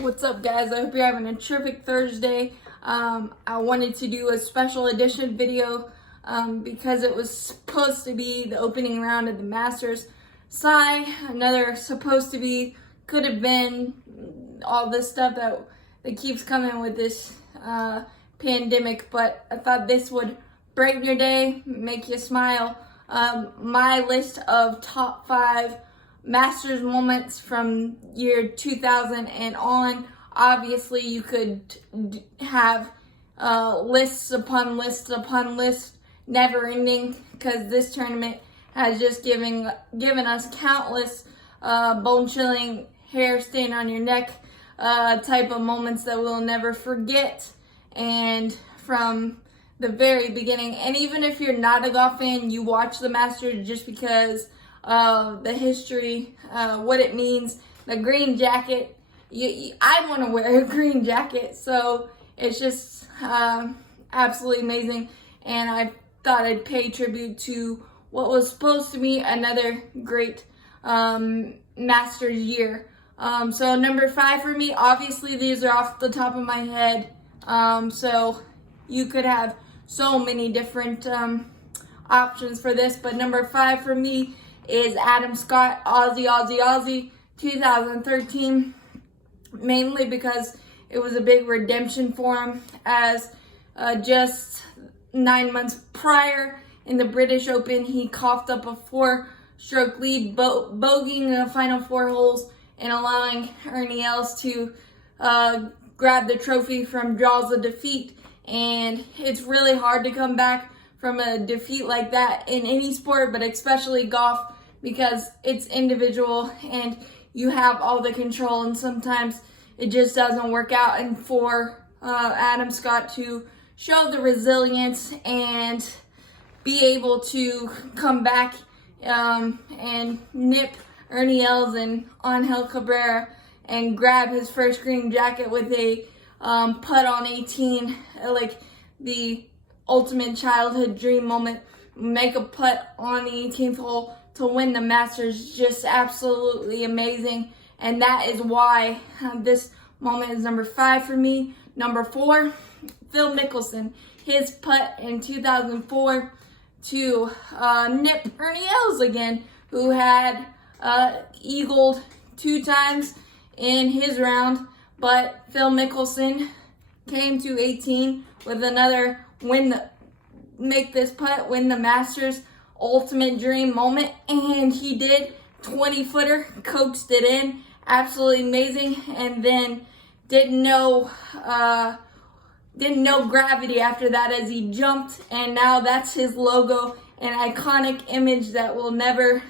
What's up, guys? I hope you're having a terrific Thursday. I wanted to do a special edition video because it was supposed to be the opening round of the Masters. Another supposed to be, could have been, all this stuff that keeps coming with this pandemic, but I thought this would brighten your day, make you smile. My list of top 5 Masters moments from year 2000 and on. Obviously, you could have lists upon lists upon lists, never ending, because this tournament has just given us countless bone-chilling, hair staying on your neck type of moments that we'll never forget. And from the very beginning, and even if you're not a golf fan, you watch the Masters just because of the history, what it means, the green jacket. I want to wear a green jacket, so it's just absolutely amazing. And I thought I'd pay tribute to what was supposed to be another great Masters year. So number 5 for me, obviously these are off the top of my head, so you could have so many different options for this, but number 5 for me is Adam Scott, Aussie 2013, mainly because it was a big redemption for him, as just 9 months prior in the British Open, he coughed up a 4-stroke lead, bogeying the final 4 holes and allowing Ernie Els to grab the trophy from jaws of defeat. And it's really hard to come back from a defeat like that in any sport, but especially golf, because it's individual and you have all the control, and sometimes it just doesn't work out. And for Adam Scott to show the resilience and be able to come back and nip Ernie Els and Angel Cabrera and grab his first green jacket with a putt on 18, like the ultimate childhood dream moment, make a putt on the 18th hole to win the Masters, just absolutely amazing. And that is why this moment is number 5 for me. Number 4, Phil Mickelson, his putt in 2004 to nip Ernie Els again, who had eagled 2 times in his round, but Phil Mickelson came to 18 with another make this putt, win the Masters, ultimate dream moment, and he did. 20-footer, coaxed it in, absolutely amazing. And then didn't know gravity after that as he jumped, and now that's his logo, an iconic image that will never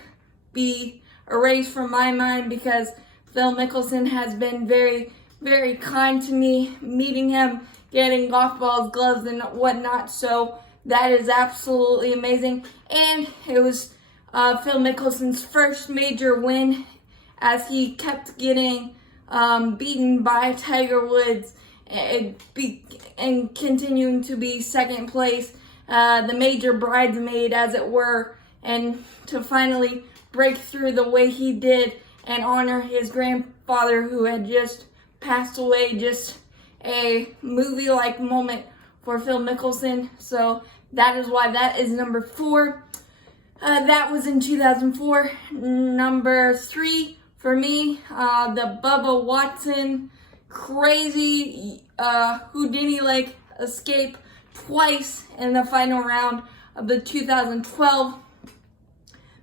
be erased from my mind, because Phil Mickelson has been very, very kind to me, meeting him, getting golf balls, gloves, and whatnot. So that is absolutely amazing. And it was Phil Mickelson's first major win, as he kept getting beaten by Tiger Woods and continuing to be second place, the major bridesmaid, as it were, and to finally break through the way he did and honor his grandfather, who had just passed away. Just a movie-like moment for Phil Mickelson. So that is why that is number 4. That was in 2004. Number 3 for me, the Bubba Watson crazy Houdini-like escape twice in the final round of the 2012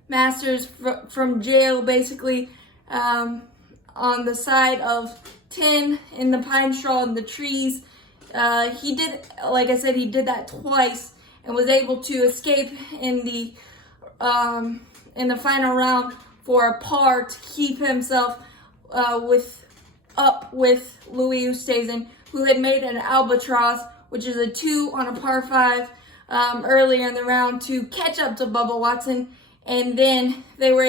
Masters from jail, basically on the side of 10 in the pine straw and the trees. He did, like I said, he did that twice and was able to escape in the final round for a par to keep himself up with Louis Oosthuizen, who had made an albatross, which is a 2 on a par 5 earlier in the round, to catch up to Bubba Watson. And then they were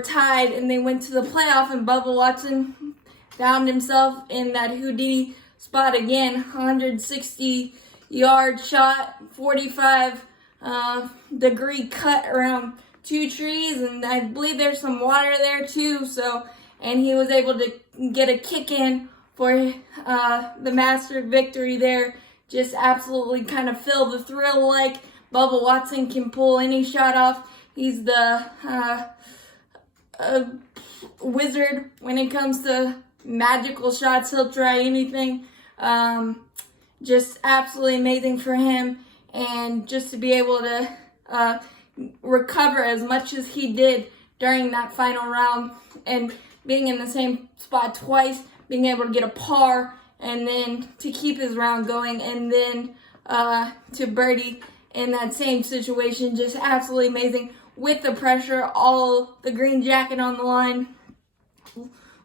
tied, and they went to the playoff, and Bubba Watson found himself in that Houdini spot again. 160-yard shot, 45-degree cut around 2 trees, and I believe there's some water there too. So and he was able to get a kick in for the Master victory there. Just absolutely kind of feel the thrill like Bubba Watson can pull any shot off. He's the wizard when it comes to magical shots. He'll try anything. Just absolutely amazing for him, and just to be able to recover as much as he did during that final round, and being in the same spot twice, being able to get a par, and then to keep his round going, and then to birdie in that same situation. Just absolutely amazing with the pressure, all the green jacket on the line.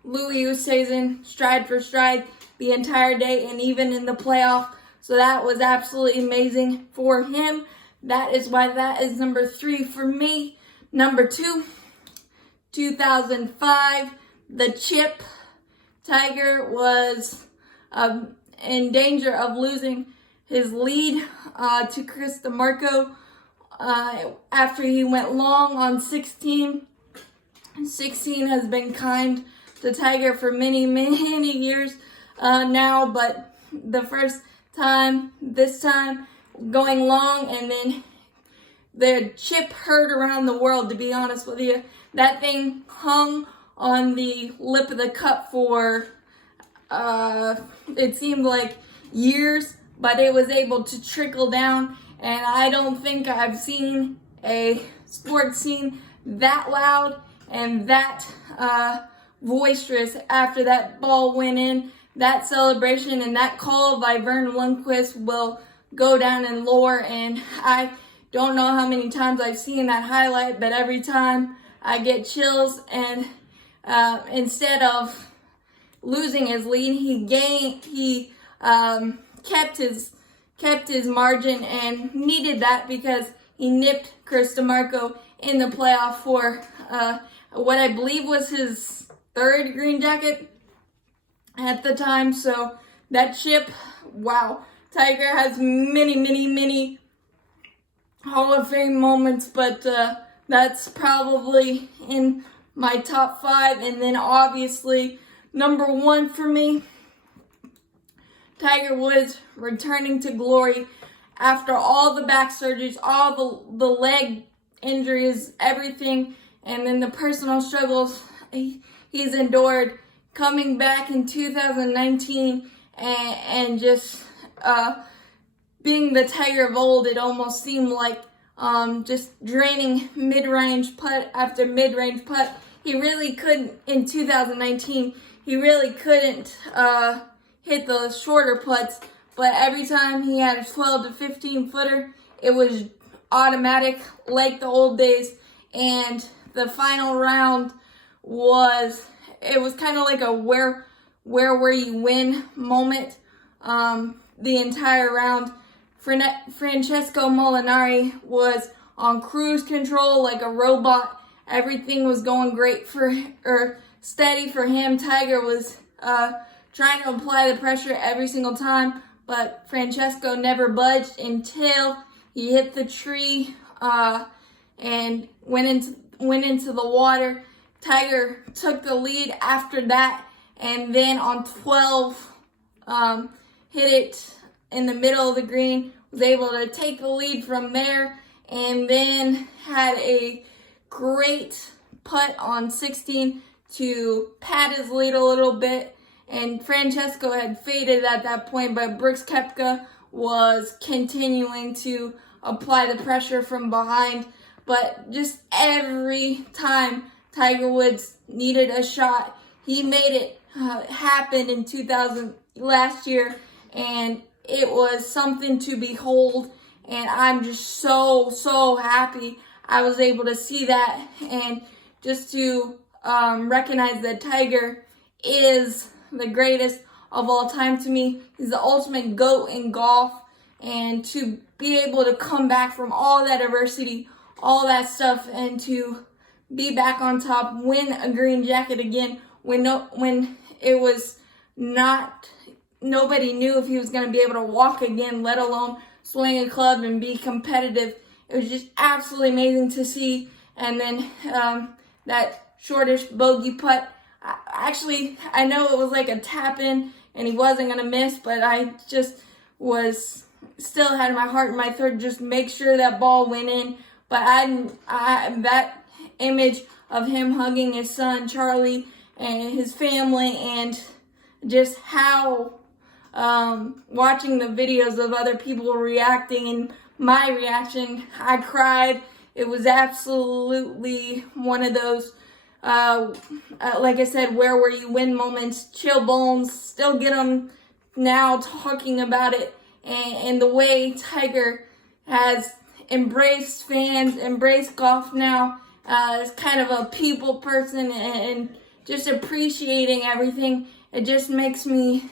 Louis Oosthuizen stride for stride the entire day and even in the playoff. So that was absolutely amazing for him. That is why that is number 3 for me. Number 2, 2005, the chip. Tiger was in danger of losing his lead to Chris DeMarco after he went long on 16. 16 has been kind to Tiger for many, many years now, but the first time, this time, going long, and then the chip hurt around the world, to be honest with you. That thing hung on the lip of the cup for, it seemed like years, but it was able to trickle down, and I don't think I've seen a sports scene that loud and that boisterous after that ball went in. That celebration and that call by Vern Lundquist will go down in lore, and I don't know how many times I've seen that highlight, but every time I get chills. And instead of losing his lead, he kept his margin, and needed that because he nipped Chris DeMarco in the playoff for what I believe was his 3rd green jacket at the time. So that chip, wow. Tiger has many, many, many Hall of Fame moments, but that's probably in my top 5. And then obviously number 1 for me, Tiger Woods returning to glory after all the back surgeries, all the leg injuries, everything, and then the personal struggles he's endured, coming back in 2019 and just being the Tiger of old. It almost seemed like just draining mid-range putt after mid-range putt. He really couldn't, in 2019, he really couldn't hit the shorter putts, but every time he had a 12 to 15 footer, it was automatic like the old days. And the final round was kind of like a where you win moment. The entire round, Francesco Molinari was on cruise control like a robot. Everything was going great steady for him. Tiger was trying to apply the pressure every single time, but Francesco never budged until he hit the tree and went into the water. Tiger took the lead after that, and then on 12, hit it in the middle of the green, was able to take the lead from there, and then had a great putt on 16 to pad his lead a little bit. And Francesco had faded at that point, but Brooks Koepka was continuing to apply the pressure from behind. But just every time Tiger Woods needed a shot, he made it happen in 2000 last year, and it was something to behold. And I'm just so happy I was able to see that, and just to recognize that Tiger is the greatest of all time to me. He's the ultimate GOAT in golf, and to be able to come back from all that adversity, all that stuff, and to be back on top, win a green jacket again when it was not, nobody knew if he was going to be able to walk again, let alone swing a club and be competitive. It was just absolutely amazing to see. And then that shortish bogey putt, I know it was like a tap in and he wasn't going to miss, but I just was still had my heart in my throat, just make sure that ball went in. But that image of him hugging his son, Charlie, and his family, and just how watching the videos of other people reacting and my reaction, I cried. It was absolutely one of those, like I said, where were you when moments, chill bones, still get them now talking about it, and the way Tiger has embraced fans, embraced golf now, as kind of a people person and just appreciating everything. It just makes me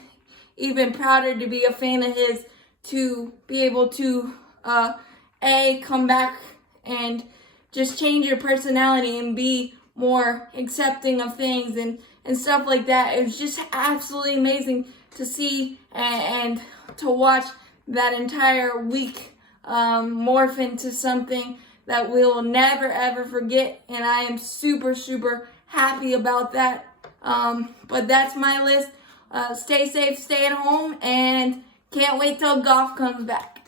even prouder to be a fan of his, to be able to come back and just change your personality and be more accepting of things and stuff like that. It was just absolutely amazing to see and to watch that entire week morph into something that we'll never ever forget, and I am super, super happy about that. But that's my list. Stay safe, stay at home, and can't wait till golf comes back.